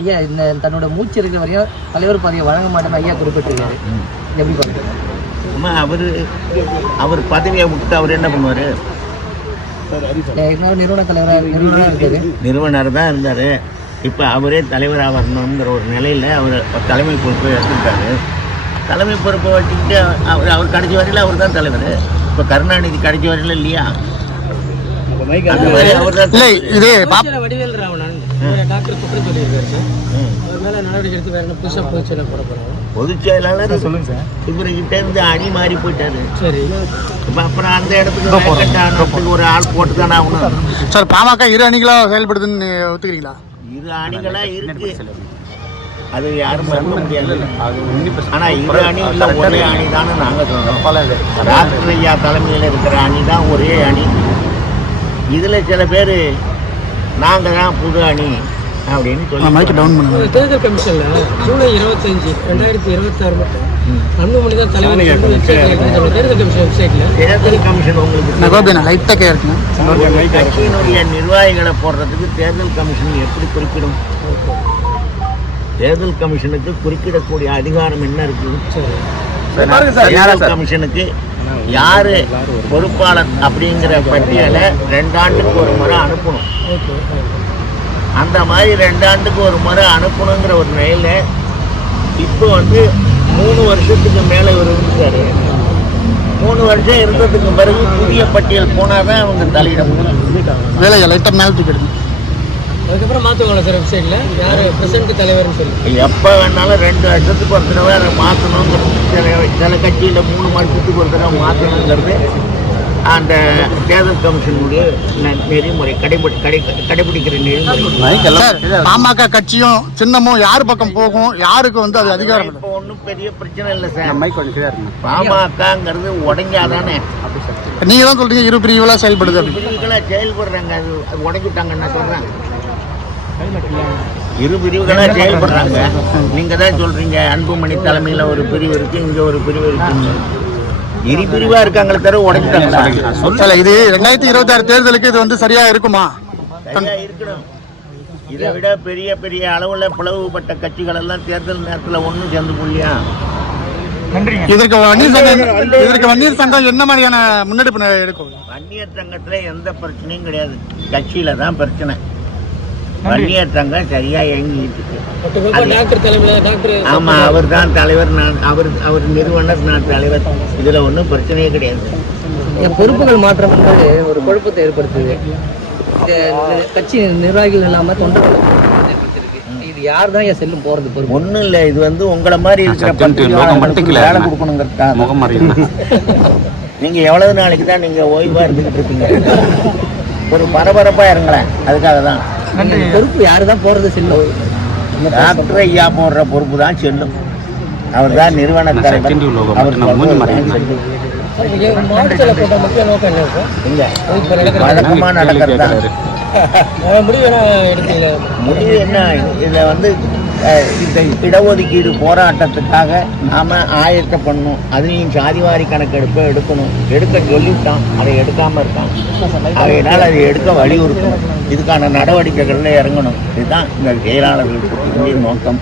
ஐயா இந்த தன்னோட மூச்சு இருக்கிற வரையும் தலைவர் பதவியை வழங்க மாட்டேன்னு ஐயா குறிப்பிட்டிருக்காரு. எப்படி பார்க்குறீங்க? அவர் பதவியை விட்டு அவர் என்ன பண்ணுவார்? நிறுவன தலைவராக இருக்காரு, நிறுவனர் தான் இருந்தார். இப்போ அவரே தலைவராக வரணுங்கிற ஒரு நிலையில் அவர் தலைமை பொறுப்பை எடுத்துக்கிட்டாரு. தலைமை பொறுப்பை வச்சுக்கிட்டு அவர் கடைசி வரையில் அவர் தான் தலைவர். இப்போ கருணாநிதி கடைசி வரையில் இல்லையா? வடிவேல் ராவணன் டாக்டர் குற்றம் சொல்லியிருக்காரு சார். அவர் மேலே நடவடிக்கை எடுத்து வேற என்ன புதுசாக பொதுச் செயலாளர் போட போகிறாங்க. பொதுச் செயலாளர் சொல்லுங்க சார். இவர்கிட்ட இருந்து அணி மாறி போயிட்டாரு. சரி, இப்போ அப்புறம் அந்த இடத்துக்கு ஒரு ஆள் போட்டு தானே ஆகணும் சார். பாமக இரு அணிகளாக செயல்படுதுன்னு ஒத்துக்கிறீங்களா? இரு அணிகளாக இருக்கு, அது யாரும் மறுக்க முடியாது. ஆனால் இரு அணி இல்லை, ஒரே அணி தானே நாங்கள் சொல்கிறோம். டாக்டர் ஐயா தலைமையில் இருக்கிற அணி தான் ஒரே அணி. இதில் சில பேர் நாங்கள் தான் புது அணி அப்படின்னு சொல்லி தேர்தல் கமிஷனில் ஜூலை 25, 2026 மட்டும் அன்புமணி தான் தலைவர். தேர்தல் கமிஷன் வெப்சைட்டில் தேர்தல் கமிஷன் உங்களுக்கு கட்சியினுடைய நிர்வாகிகளை போடுறதுக்கு தேர்தல் கமிஷன் எப்படி குறிப்பிடும்? தேர்தல் கமிஷனுக்கு குறுக்கிடக்கூடிய அதிகாரம் என்ன இருக்குது? தேர்தல் கமிஷனுக்கு யாரு பொறுப்பாளர் அப்படிங்கிற பட்டியலை 2 ஆண்டுக்கு ஒரு முறை அனுப்பணும். அந்த மாதிரி 2 ஆண்டுக்கு ஒரு முறை அனுப்பணுங்கிற ஒரு நிலையில் இப்போ 3 வருஷத்துக்கு மேலே இவர் இருந்துட்டாரு. 3 வருஷம் இருந்ததுக்கு பிறகு புதிய பட்டியல் போனால் தான் அவங்க தலையிட முடியும். அதுக்கப்புறம் மாற்றுவாங்களா சார் வெப்சைட்டில் யார் பிரசிடண்ட் தலைவர்னு சொல்லி? எப்போ வேணாலும் 2 வருஷத்துக்கு ஒரு தடவை அதை மாற்றணுங்கிறது. சில கட்சியில் 3 வருஷத்துக்கு ஒரு தடவை மாற்றணுங்கிறது அந்த தேர்தல் கமிஷனுடைய நெறிமுறை, கடைபிடிக்கிற நெறிமுறை. பாமக கட்சியும் சின்னமும் யார் பக்கம் போகும், யாருக்கு அது அதிகாரம்? இப்போ ஒன்றும் பெரிய பிரச்சனை இல்லை சார். பாமகங்கிறது உடஞ்சாதானே. நீங்க தான் சொல்றீங்க இரு பிரிவுகளா செயல்படுது. பிரிவுகளா செயல்படுறாங்க, அது உடைஞ்சுட்டாங்கன்னு சொல்றேன். இரு பிரிவுகளா செயல்படுறாங்க. நீங்க தான் சொல்றீங்க அன்புமணி தலைமையில் ஒரு பிரிவு இருக்கு, இங்க ஒரு பிரிவு இருக்கு. இரு பிரிவா இருக்காங்களே தவிர உடைஞ்சிட்டாங்க. இது 2026 தேர்தலுக்கு இது சரியா இருக்குமா? சரியா இருக்கணும். இதை விட பெரிய பெரிய அளவுல பிளவுபட்ட கட்சிகள் எல்லாம் தேர்தல் நேரத்தில் ஒன்றும் சேர்ந்து போலியா? இதற்கு வன்னியர் சங்கம் என்ன மாதிரியான முன்னெடுப்பு எடுக்கும்? வன்னியர் சங்கத்துல எந்த பிரச்சனையும் கிடையாது, கட்சியில தான் பிரச்சனை. வன்னியர் சங்கம் சரியா இயங்கிட்டு இருக்கு. ஆமா, அவர் தான் தலைவர், அவர் நிறுவனர், நான் தலைவர். இதுல ஒன்றும் பிரச்சனையே கிடையாது. பொறுப்புகள் மாற்றம் ஒரு குழப்பத்தை ஏற்படுத்துது. கட்சி நிர்வாகிகள் இல்லாம தொண்டர்கள் இது யார் தான் செல்லும் போறது பொறுப்பு? ஒன்றும் இல்லை, இது உங்களை மாதிரி இருக்கிற வேலை கொடுக்கணுங்கிறதுக்காக. நீங்க எவ்வளவு நாளைக்கு தான் நீங்க ஓய்வா இருந்துகிட்டு இருப்பீங்க? ஒரு பரபரப்பா இருங்களேன், அதுக்காக தான். பொறுப்பு யாரு தான் போறது செல்லும்? டாக்டர் ஐயா போடுற பொறுப்பு தான் செல்லும். அவர் தான் நிறுவன தலைவர். வழக்கமா நடக்கிறது தான் முடிவு. என்ன இதுல இந்த இடஒதுக்கீடு போராட்டத்துக்காக நாம ஆயத்தப்படணும். அதையும் சாதிவாரி கணக்கெடுப்பை எடுக்க சொல்லிவிட்டான், அதை எடுக்காம இருக்கான். அதனால் அதை எடுக்க வலியுறுத்தணும், இதுக்கான நடவடிக்கைகள்ல இறங்கணும். இதுதான் இந்த செயலாளர்களுக்கு நோக்கம்.